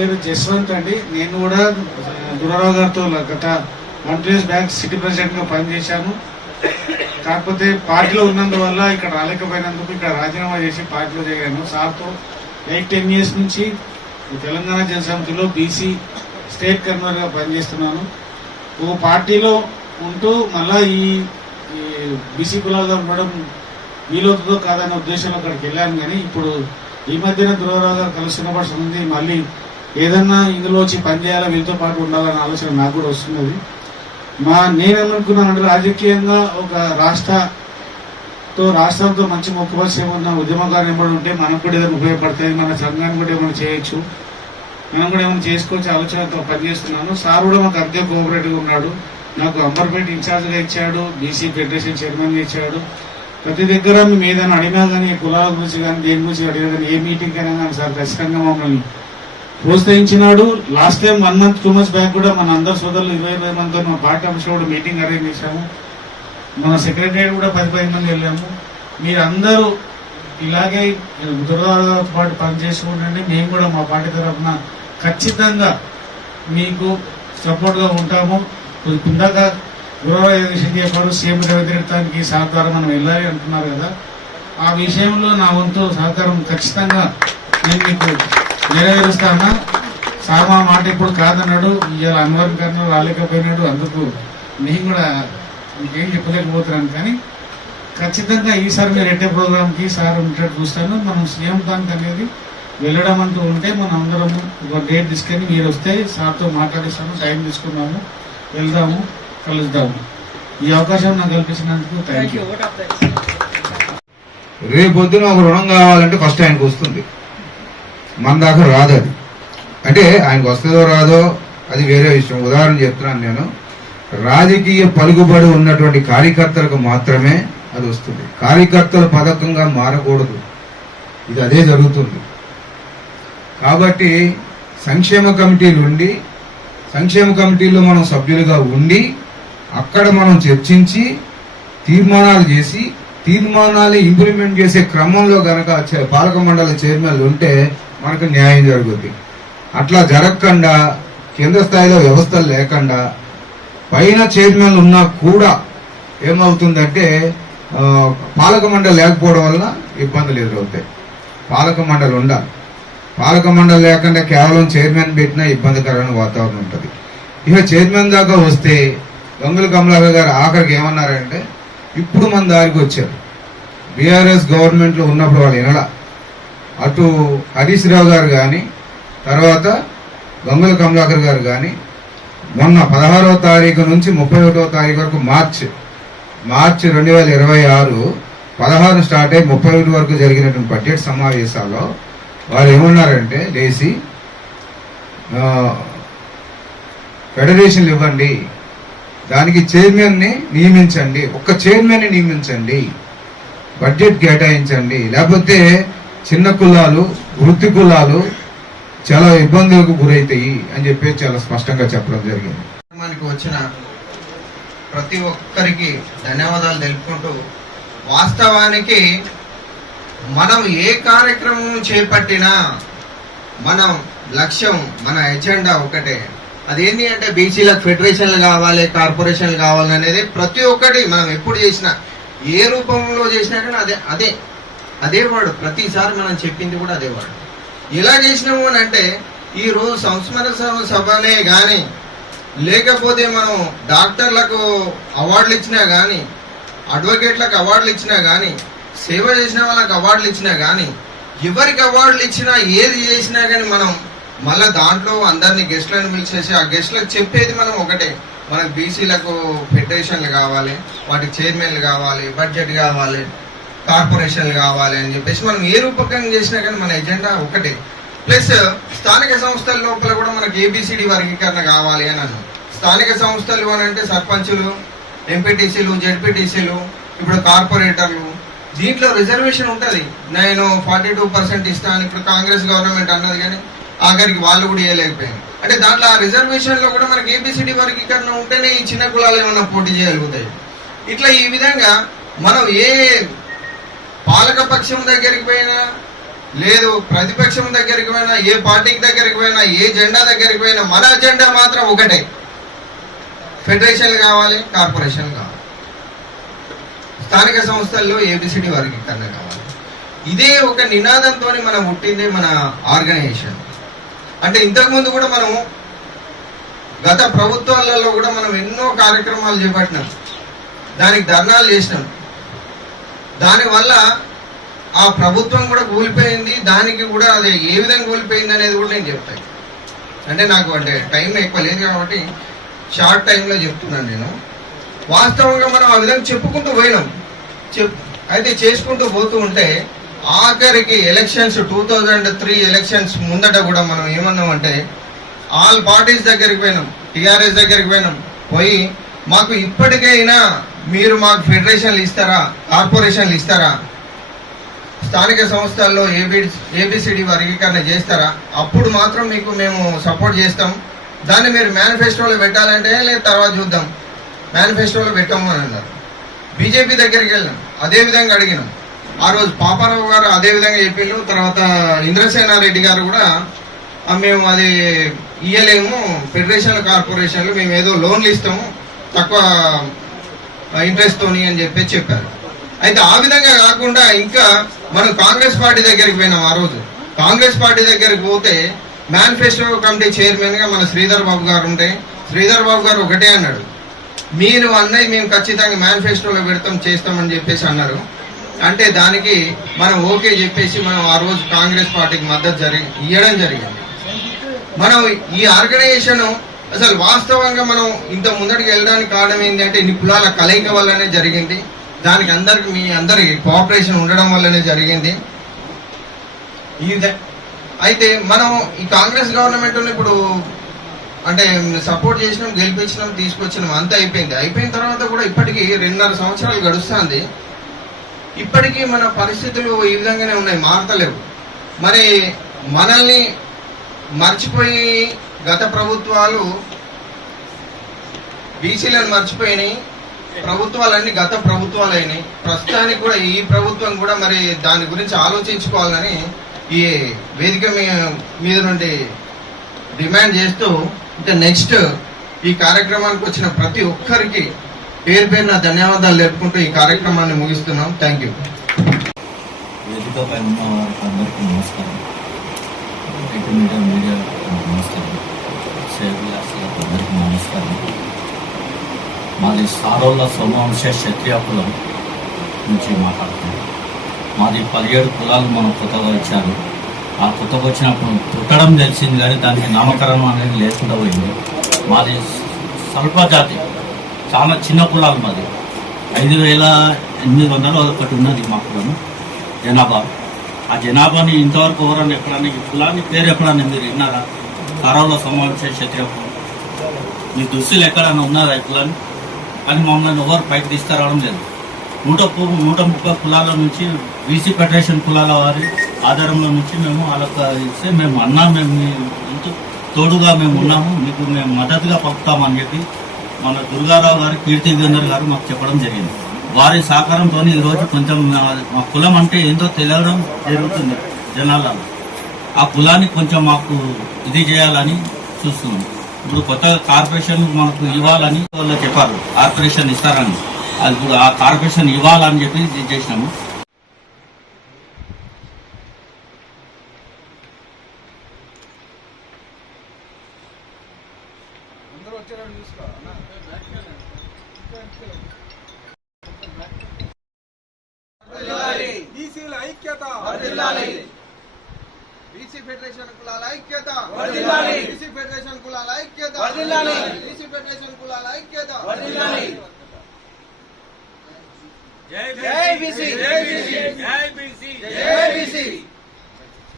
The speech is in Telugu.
పేరు జస్వంత్ అండి. నేను కూడా దుర్రారావు గారితో గత 1 years బ్యాక్ సిటీ ప్రెసిడెంట్ గా పనిచేశాను. కాకపోతే పార్టీలో ఉన్నందువల్ల ఇక్కడ రాలేకపోయినందుకు ఇక్కడ రాజీనామా చేసి పార్టీలో చేరాను. సార్తో 8-10 years నుంచి తెలంగాణ జనసమితిలో బీసీ స్టేట్ కన్వీనర్ గా పనిచేస్తున్నాను. ఓ పార్టీలో ఉంటూ మళ్ళా ఈ బీసీ కులాలుగా ఉండడం వీలవుతుందో కాదనే ఉద్దేశంలో అక్కడికి వెళ్ళాను. కానీ ఇప్పుడు ఈ మధ్యన దుర్రారావు గారు కలుస్తున్నపడుతుంది. మళ్ళీ ఏదన్నా ఇందులో వచ్చి పనిచేయాలా, వీళ్ళతో పాటు ఉండాలనే ఆలోచన నాకు కూడా వస్తున్నది. నేనేమనుకున్నానంటే రాజకీయంగా ఒక రాష్ట్రంతో మంచి మొక్కుబడి ఉన్న ఉద్యమకారులు ఏమైనా ఉంటే మనకు కూడా ఏదైనా ఉపయోగపడుతుంది, మన సంఘాన్ని కూడా ఏమైనా చేయొచ్చు, మనం కూడా ఏమైనా చేసుకోవచ్చు ఆలోచనతో పనిచేస్తున్నాను. సార్ కూడా మాకు అంతే కోఆపరేటివ్ ఉన్నాడు. నాకు అంబర్పేట ఇన్ఛార్జ్గా ఇచ్చాడు, బీసీ ఫెడరేషన్ చైర్మన్గా ఇచ్చాడు. ప్రతి దగ్గర మేము ఏదైనా అడిగినా కానీ, కులాల గురించి కానీ దేని గురించి అడిగినా కానీ, ఏ మీటింగ్ అయినా కానీ సార్ ఖచ్చితంగా మమ్మల్ని ప్రోత్సహించినాడు. Last time 1 month 2 months back కూడా మన అందరు సోదరులు 20 మందితో మా పార్టీ అంశం కూడా మీటింగ్ అరేంజ్ చేశాము. మన సెక్రటరీ కూడా 10-15 మంది వెళ్ళాము. మీరందరూ ఇలాగే దుర్రారావుతో పాటు పనిచేసుకుంటే మేము కూడా మా పార్టీ తరఫున ఖచ్చితంగా మీకు సపోర్ట్ గా ఉంటాము. ఇందాక దుర్రారావు ఏ విషయం చెప్పారు, సీఎం వ్యతిరేకానికి సహకారం మనం వెళ్ళాలి అంటున్నారు కదా, ఆ విషయంలో నా వంతు సహకారం ఖచ్చితంగా నేను మీకు నెరవేరుస్తానా. సార్ మా మాట ఇప్పుడు కాదన్నాడు, ఇవాళ అన్వరీకరణ రాలేకపోయినాడు, అందుకు నేను కూడా మీకేం చెప్పలేకపోతున్నాను. కానీ ఖచ్చితంగా ఈసారి మీరు ఎట్టే ప్రోగ్రామ్ కి సార్ ఉండేట్టు చూస్తాను. మనం సీఎం బ్యాంక్ అనేది వెళ్ళడం అంటూ ఉంటే మనం అందరం ఒక డేట్ తీసుకొని మీరు వస్తే సార్తో మాట్లాడిస్తాము, టైం తీసుకున్నాము, వెళ్దాము, కలుద్దాము. ఈ అవకాశం నాకు కల్పించినందుకు థ్యాంక్ యూ. రేపొద్దున ఒక రుణం కావాలంటే ఫస్ట్ ఆయనకు వస్తుంది, మన దాకా రాదు. అది అంటే ఆయనకు వస్తుందో రాదో అది వేరే విషయం. ఉదాహరణ చెప్తున్నాను నేను, రాజకీయ పలుకుబడి ఉన్నటువంటి కార్యకర్తలకు మాత్రమే అది వస్తుంది. కార్యకర్తల పథకంగా మారకూడదు, ఇది అదే జరుగుతుంది. కాబట్టి సంక్షేమ కమిటీలు ఉండి, సంక్షేమ కమిటీలో మనం సభ్యులుగా ఉండి అక్కడ మనం చర్చించి తీర్మానాలు చేసి తీర్మానాలు ఇంప్లిమెంట్ చేసే క్రమంలో గనక పాలక మండలి చైర్మన్లు ఉంటే మనకు న్యాయం జరుగుద్ది. అట్లా జరగకుండా కేంద్ర స్థాయిలో వ్యవస్థలు లేకుండా పైన చైర్మన్లు ఉన్నా కూడా ఏమవుతుందంటే పాలక మండలి లేకపోవడం వల్ల ఇబ్బందులు ఎదురవుతాయి. పాలక మండలి ఉండాలి. పాలక మండలి లేకుండా కేవలం చైర్మన్ పెట్టినా ఇబ్బందికరమైన వాతావరణం ఉంటుంది. ఇక చైర్మన్ దాకా వస్తే గంగుల కమలాకర్ గారు ఆఖరికి ఏమన్నారంటే, ఇప్పుడు మన దారికి వచ్చారు. బీఆర్ఎస్ గవర్నమెంట్ లో ఉన్నప్పుడు వాళ్ళు వినలా. అటు హరీష్ రావు గారు కానీ, తర్వాత గంగుల కమలాకర్ గారు కానీ మొన్న 16వ తారీఖు నుంచి 31వ తారీఖు వరకు మార్చి 2026 16 స్టార్ట్ అయ్యి 31 వరకు జరిగినటువంటి బడ్జెట్ సమావేశాల్లో వారు ఏమన్నారంటే, లేచి ఫెడరేషన్లు ఇవ్వండి, దానికి చైర్మన్ ని నియమించండి, ఒక్క చైర్మన్ ని నియమించండి, బడ్జెట్ కేటాయించండి, లేకపోతే చిన్న కులాలు వృత్తి కులాలు చాలా ఇబ్బందులకు గురైతాయి అని చెప్పి చాలా స్పష్టంగా చెప్పడం జరిగింది. మనకి వచ్చిన ప్రతి ఒక్కరికి ధన్యవాదాలు తెలుపుకుంటూ, వాస్తవానికి మనం ఏ కార్యక్రమం చేపట్టినా మనం లక్ష్యం, మన ఎజెండా ఒకటే. అదేంటి అంటే బీసీలకు ఫెడరేషన్లు కావాలి, కార్పొరేషన్లు కావాలి అనేది ప్రతి ఒక్కటి మనం ఎప్పుడు చేసినా, ఏ రూపంలో చేసినా కానీ అదే వాడు ప్రతిసారి మనం చెప్పింది కూడా అదే వాడు. ఎలా చేసినాము అని అంటే, ఈ రోజు సంస్మరణ సభనే గాని, లేకపోతే మనం డాక్టర్లకు అవార్డులు ఇచ్చినా గాని, అడ్వకేట్లకు అవార్డులు ఇచ్చినా గాని, సేవ చేసిన వాళ్ళకి అవార్డులు ఇచ్చినా గాని, ఎవరికి అవార్డులు ఇచ్చినా ఏది చేసినా గాని మనం మళ్ళా దాంట్లో అందరినీ గెస్ట్లను పిలిచేసి ఆ గెస్ట్లకు చెప్పేది మనం ఒకటే, మనకు బీసీలకు ఫెడరేషన్లు కావాలి, వాటికి చైర్మన్లు కావాలి, బడ్జెట్ కావాలి, కార్పొరేషన్లు కావాలి అని చెప్పేసి మనం ఏ రూపకంగా చేసినా కానీ మన ఎజెండా ఒకటే. ప్లస్ స్థానిక సంస్థల లోపల కూడా మనకి ఏబిసిడి వర్గీకరణ కావాలి అని అన్నాం. స్థానిక సంస్థలు అని అంటే సర్పంచులు, ఎంపీటీసీలు, జెడ్పీటీసీలు, ఇప్పుడు కార్పొరేటర్లు, దీంట్లో రిజర్వేషన్ ఉంటుంది. నేను 42% ఇస్తాను ఇప్పుడు కాంగ్రెస్ గవర్నమెంట్ అన్నది, కానీ ఆఖరికి వాళ్ళు కూడా ఇవ్వలేకపోయారు. అంటే దాంట్లో ఆ రిజర్వేషన్ లో కూడా మనకి ఏబిసిడి వర్గీకరణ ఉంటేనే ఈ చిన్న కులాలు ఏమన్నా పోటీ చేయగలుగుతాయి. ఇట్లా ఈ విధంగా మనం ఏ పాలక పక్షం దగ్గరికి పోయినా, లేదు ప్రతిపక్షం దగ్గరికి పోయినా, ఏ పార్టీకి దగ్గరికి పోయినా, ఏ జెండా దగ్గరికి పోయినా మన జెండా మాత్రం ఒకటే, ఫెడరేషన్ కావాలి, కార్పొరేషన్ కావాలి, స్థానిక సంస్థల్లో ఏబిసిడి వర్గీకరణ కావాలి. ఇదే ఒక నినాదంతో మనం పుట్టింది మన ఆర్గనైజేషన్. అంటే ఇంతకుముందు కూడా మనం గత ప్రభుత్వాలలో కూడా మనం ఎన్నో కార్యక్రమాలు చేపట్టినాం, దానికి ధర్నాలు చేసినాం. దానివల్ల ఆ ప్రభుత్వం కూడా కూలిపోయింది. దానికి కూడా అది ఏ విధంగా కూలిపోయింది అనేది కూడా నేను చెప్తాను. అంటే నాకు అంటే టైం ఎక్కువ లేదు కాబట్టి షార్ట్ టైంలో చెప్తున్నాను నేను. వాస్తవంగా మనం ఆ విధంగా చెప్పుకుంటూ పోయినాం. అయితే చేసుకుంటూ పోతూ ఉంటే ఆఖరికి ఎలక్షన్స్ 2003 ఎలక్షన్స్ ముందట కూడా మనం ఏమన్నాం అంటే ఆల్ పార్టీస్ దగ్గరికి పోయినాం, టీఆర్ఎస్ దగ్గరికి పోయినాం. పోయి మాకు ఇప్పటికైనా మీరు మాకు ఫెడరేషన్లు ఇస్తారా, కార్పొరేషన్లు ఇస్తారా, స్థానిక సంస్థల్లో ఏబిసిడి వర్గీకరణ చేస్తారా, అప్పుడు మాత్రం మీకు మేము సపోర్ట్ చేస్తాం. దాన్ని మీరు మేనిఫెస్టోలో పెట్టాలంటే లేదు తర్వాత చూద్దాం, మేనిఫెస్టోలో పెట్టాము అని అన్నారు. బీజేపీ దగ్గరికి వెళ్ళాం, అదే విధంగా అడిగినాం. ఆ రోజు పాపారావు గారు అదే విధంగా చెప్పిండు. తర్వాత ఇంద్రసేనారెడ్డి గారు కూడా మేము అది ఇయ్యలేము, ఫెడరేషన్ కార్పొరేషన్లు మేము ఏదో లోన్లు ఇస్తాము తక్కువ ఇంట్రెస్ట్ తోని అని చెప్పారు. అయితే ఆ విధంగా కాకుండా ఇంకా మనం కాంగ్రెస్ పార్టీ దగ్గరికి పోయినాం. ఆ రోజు కాంగ్రెస్ పార్టీ దగ్గరికి పోతే మేనిఫెస్టో కమిటీ చైర్మన్ గా మన శ్రీధర్ బాబు గారు ఉంటే, శ్రీధర్ బాబు గారు ఒకటే అన్నాడు, మీరు అన్నయ్య మేము ఖచ్చితంగా మేనిఫెస్టోలో పెడతాం చేస్తామని చెప్పేసి అన్నారు. అంటే దానికి మనం ఓకే చెప్పేసి మనం ఆ రోజు కాంగ్రెస్ పార్టీకి మద్దతు ఇవ్వడం జరిగింది. మనం ఈ ఆర్గనైజేషన్ అసలు వాస్తవంగా మనం ఇంత ముందడికి వెళ్ళడానికి కారణం ఏంటంటే ఇన్ని కులాల కలయిక వల్లనే జరిగింది. దానికి మీ అందరికి కోఆపరేషన్ ఉండడం వల్లనే జరిగింది. అయితే మనం ఈ కాంగ్రెస్ గవర్నమెంట్ ఇప్పుడు అంటే సపోర్ట్ చేసినాం, గెలిపించినాం, తీసుకొచ్చినాం, అంతా అయిపోయింది. అయిపోయిన తర్వాత కూడా ఇప్పటికీ 2.5 సంవత్సరాలు గడుస్తుంది. ఇప్పటికీ మన పరిస్థితులు ఈ విధంగానే ఉన్నాయి, మారతలేవు. మరి మనల్ని మర్చిపోయి గత ప్రభుత్వాలు బీసీలను మర్చిపోయినాయి, ప్రభుత్వాలన్నీ గత ప్రభుత్వాలు అయినాయి. ప్రస్తుతానికి కూడా ఈ ప్రభుత్వం కూడా మరి దాని గురించి ఆలోచించుకోవాలని ఈ వేదిక మీద నుండి డిమాండ్ చేస్తూ ఇంకా నెక్స్ట్ ఈ కార్యక్రమానికి వచ్చిన ప్రతి ఒక్కరికి పేరు పేరున ధన్యవాదాలు తెలుపుకుంటూ ఈ కార్యక్రమాన్ని ముగిస్తున్నాం. Thank you. వేదికపై ఉన్న వారికి అందరికీ నమస్కారం. మీడియా నమస్కారం. శ్రేయభిలాషులకు అందరికీ నమస్కారం. మాది సారోళ్ళ సోమవంశ క్షత్రియ కులం నుంచి మాట్లాడుతున్నాం. మాది 17 కులాలు మనం కొత్తగా ఇచ్చారు. ఆ కొత్తగా వచ్చినప్పుడు పుట్టడం తెలిసింది కానీ దానికి నామకరణం అనేది లేకుండా పోయింది. మాది స్వల్ప జాతి, చాలా చిన్న కులాలు. మాది 5,800 ఒకటి ఉన్నది మా కులం జనాభా. ఆ జనాభాని ఇంతవరకు ఎవరన్నా ఎక్కడన్నా ఈ కులాన్ని పేరు ఎక్కడన్నా మీరు విన్నారా? సారోళ్ళ సోమవంశ క్షత్రియ కులం మీ దృష్టిలో ఎక్కడన్నా ఉన్నారా ఈ కులాన్ని? కానీ మమ్మల్ని ఎవరు పైకి తీసుకురావడం లేదు. 130 కులాల నుంచి బీసీ ఫెడరేషన్ కులాల వారి ఆధారంలో నుంచి మేము వాళ్ళకి ఇస్తే మేము మేము ఎంతో తోడుగా మేము ఉన్నాము, మీకు మేము మద్దతుగా పలుకుతామని చెప్పి మన దుర్గారావు గారు, కీర్తి గంధర్ గారు మాకు చెప్పడం జరిగింది. వారి సహకారంతో ఈరోజు కొంచెం మా కులం అంటే ఏందో తెలియడం జరుగుతుంది జనాలలో. ఆ కులాన్ని కొంచెం మాకు ఇది చేయాలని చూస్తున్నాం. ఇప్పుడు కొత్తగా కార్పొరేషన్ మనకు ఇవ్వాలని వాళ్ళు చెప్పారు, కార్పొరేషన్ ఇస్తారని. అది ఇప్పుడు ఆ కార్పొరేషన్ ఇవ్వాలని చెప్పి ఇది చేసినాము. బీసీల ఐక్యత, బీసీ ఫెడరేషన్ కులాల ఐక్యత, బీసీ ఫెడరేషన్ కులాల ఐక్యత, బీసీ ఫెడరేషన్ కులాల ఐక్యత. జై బీసీ, జై బీసీ, జై బీసీ, జై బీసీ.